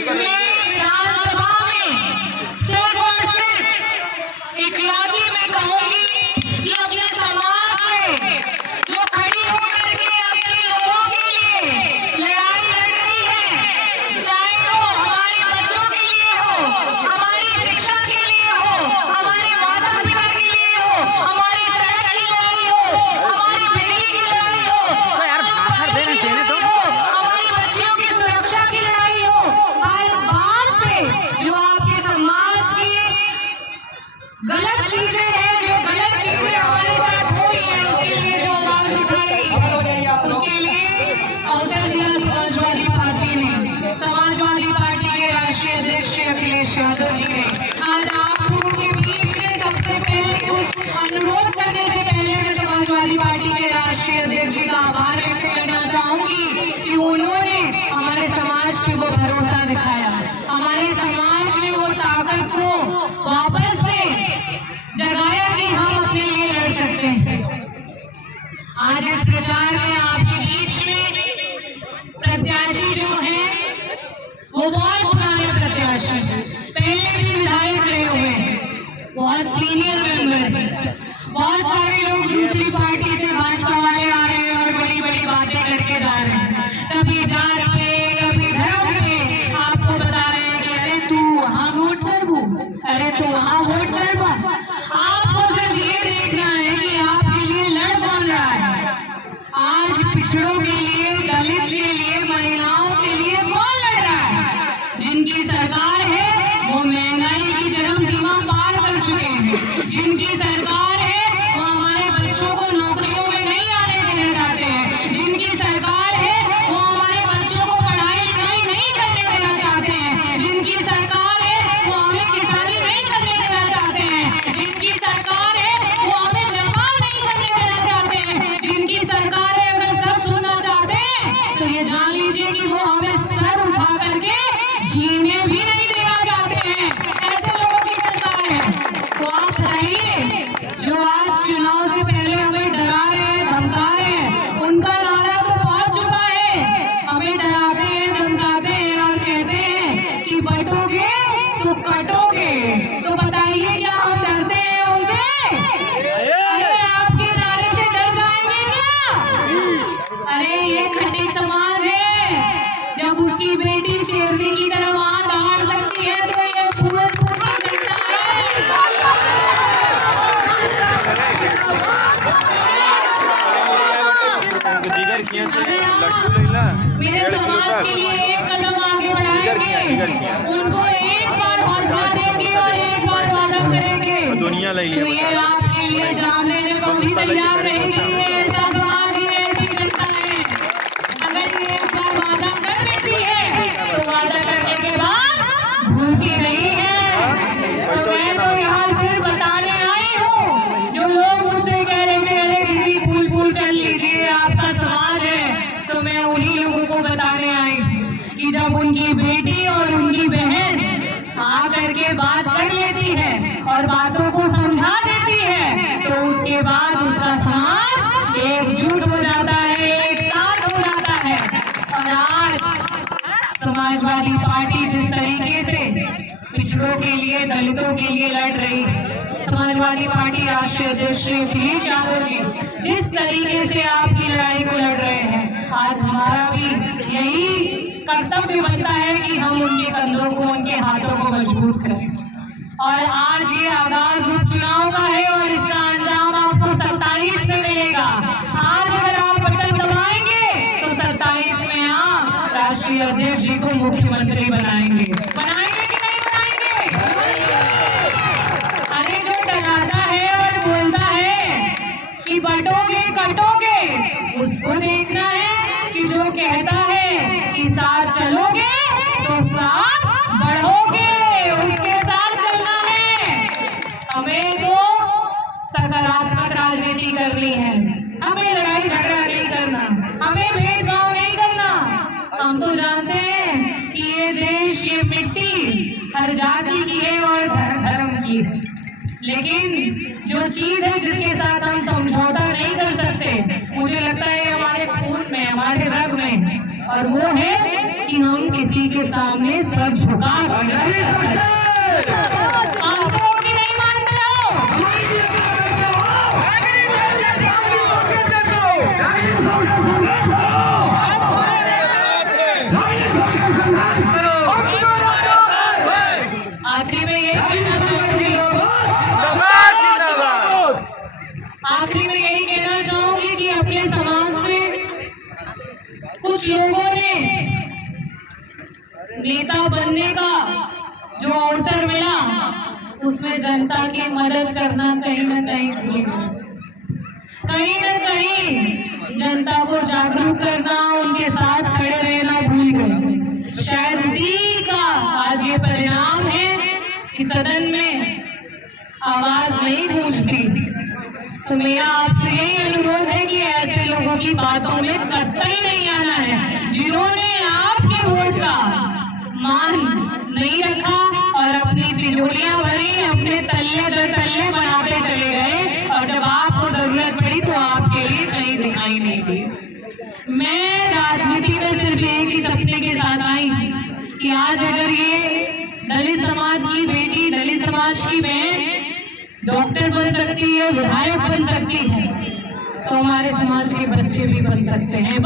विधानसभा में सिर्फ और सिर्फ इकलौती मैं कहूंगी कि अपने समाज से जो खड़ी होकर के अपने लोगों के लिए लड़ाई लड़ रही है, चाहे वो हमारे बच्चों के लिए हो, हमारी शिक्षा के लिए हो, हमारे माता पिता के लिए हो, हमारी सड़क की लड़ाई हो, हमारी बिजली की लड़ाई हो, हमारी बच्चियों की सुरक्षा की लड़ाई हो, हर बात पे जो आपके समाज की गलत चीजें हैं, जो गलत चीजें हमारे साथ हो रही है, उसके लिए जो आवाज उठा रही है, उसके लिए अवसर दिया समाजवादी पार्टी ने। समाजवादी पार्टी के राष्ट्रीय अध्यक्ष अखिलेश यादव जी ने आज आप लोगों के बीच में सबसे पहले कुछ अनुरोध करने से पहले मैं समाजवादी पार्टी के राष्ट्रीय अध्यक्ष जी का आभार व्यक्त करना चाहूंगी कि उन्होंने हमारे समाज पे वो भरोसा दिखाया, हमारे समाज में वो ताकत को वापस से जगाया कि हम अपने लिए लड़ सकते हैं। आज इस प्रचार में आपके बीच में प्रत्याशी जो है वो बहुत पुराने प्रत्याशी हैं, पहले भी विधायक रहे हुए हैं, बहुत सीनियर मेंबर हैं। बहुत सारे लोग दूसरी पार्टी से भाजपा वाले आ रहे हैं और बड़ी बड़ी बातें करके जा रहे हैं, कभी जात पे, कभी धर्म पे आपको बता रहे हैं कि अरे तू वहां वोट कर वो, अरे तू वहां वोट कर वो। आपको सिर्फ ये देखना है कि आपके लिए लड़ कौन रहा है, आज पिछड़ों के लिए, दलित के लिए, महिलाओं के लिए कौन लड़ रहा है। जिनकी सरकार है वो महंगाई की चरम सीमा पार कर चुके हैं, जिनकी सरकार है वो हमारे बच्चों को नौकरियों में नहीं आने देना चाहते हैं, जिनकी सरकार है वो हमारे बच्चों को पढ़ाई लिखाई नहीं करने देना चाहते हैं, जिनकी सरकार है वो हमें किसानी नहीं करने देना चाहते हैं, जिनकी सरकार है वो हमें व्यापार नहीं करने देना चाहते हैं, जिनकी सरकार है अगर सब सुनना चाहते हैं तो ये जान लीजिए कि वो हमें सर उठा करके जीने भी नहीं देना चाहते हैं। ऐसे लोगों की सरकार है। तो आप बताइए, जो आज चुनाव से पहले हमें डरा रहे हैं, धमका रहे हैं, उनका नारा तो पहुंच चुका है। हमें डराते हैं, धमकाते हैं और कहते हैं कि बटोगे तो कटोगे। तो बताइए क्या हम डरते हैं उनसे? अरे आपके नारे से डर जाएंगे क्या? अरे ये खट्टी समाज है, जब उसकी बेटी शेरनी की तरह वहां दहाड़ सकती है तो ये पूरा मेरे समाज के लिए एक कदम आगे बढ़ाएंगे, उनको एक बार हौसला देंगे और एक बार वादा करेंगे दुनिया तो ये आपके लिए जान देने को भी तैयार रहेंगे। ऐसा समाज ही ऐसी जनता है, अगर ये एक बार वादा कर देती है तो वादा करने के बाद भूलती नहीं है। तो मैं तो यहाँ सिर्फ बताने आई हूँ, जो लोग मुझसे कह रहे थे अरे दीदी फूल फूल चल लीजिए आपका समाज है, तो मैं उन्हीं लोगों को बताने आई कि जब उनकी बेटी और उनकी बहन आ करके बात कर लेती है और बातों को समझा देती है तो उसके बाद उसका समाज एकजुट हो जाता है, एक साथ हो जाता है। और आज समाजवादी पार्टी जिस तरीके से पिछड़ों के लिए, दलितों के लिए लड़ रही है, समाजवादी पार्टी राष्ट्रीय अध्यक्ष श्री अखिलेश यादव जी जिस तरीके से आपकी लड़ाई को लड़ रहे हैं, आज हमारा भी यही कर्तव्य बनता है कि हम उनके कंधों को, उनके हाथों को मजबूत करें। और आज ये आगाज उपचुनाव का है और इसका अंजाम आपको 27 में मिलेगा। आज अगर आप बटन दबाएंगे तो 27 में आप राष्ट्रीय अध्यक्ष जी को मुख्यमंत्री बनाएंगे कि नहीं बनाएंगे? अरे जो डराता है और बोलता है कि बटोगे कटोगे, उसको देखना है कि जो कहता है कि साथ चलोगे तो साथ बढ़ोगे, उसके साथ चलना है। हमें तो सकारात्मक राजनीति करनी है, हमें लड़ाई झगड़ा नहीं करना, हमें भेदभाव नहीं करना। हम तो जानते हैं कि ये देश, ये मिट्टी हर जाति की है और धर्म की है, लेकिन जो चीज है जिसके साथ हम समझौता नहीं कर सकते, मुझे लगता है हमारे खून में, हमारे रग में, और वो है कि हम किसी के के सामने सर झुका नहीं सकते। आप वोट ही नहीं मानते हो। आखिरी में यही कहना चाहूंगी कि अपने समाज से कुछ लोगों ने नेता बनने का जो अवसर मिला उसमें जनता की मदद करना कहीं न कहीं भूल गए। कहीं न कहीं जनता को जागरूक करना, उनके साथ खड़े रहना भूल गए। शायद उसी का आज ये परिणाम है कि सदन में आवाज नहीं गूंजती। तो मेरा आपसे यही अनुरोध है कि ऐसे लोगों की बातों में कतई नहीं आना है, जिन्होंने आपके वोट का मान नहीं रखा और अपनी तिजोरियां भरी, अपने तल्ले दर तल्ले बनाते चले गए और जब आपको जरूरत पड़ी तो आपके लिए कहीं दिखाई नहीं दी। मैं राजनीति में सिर्फ एक ही सपने के साथ आई कि आज अगर ये दलित समाज की बेटी, दलित समाज की बहन डॉक्टर बन सकती है, विधायक बन सकती है, तो हमारे समाज के बच्चे भी बन सकते हैं।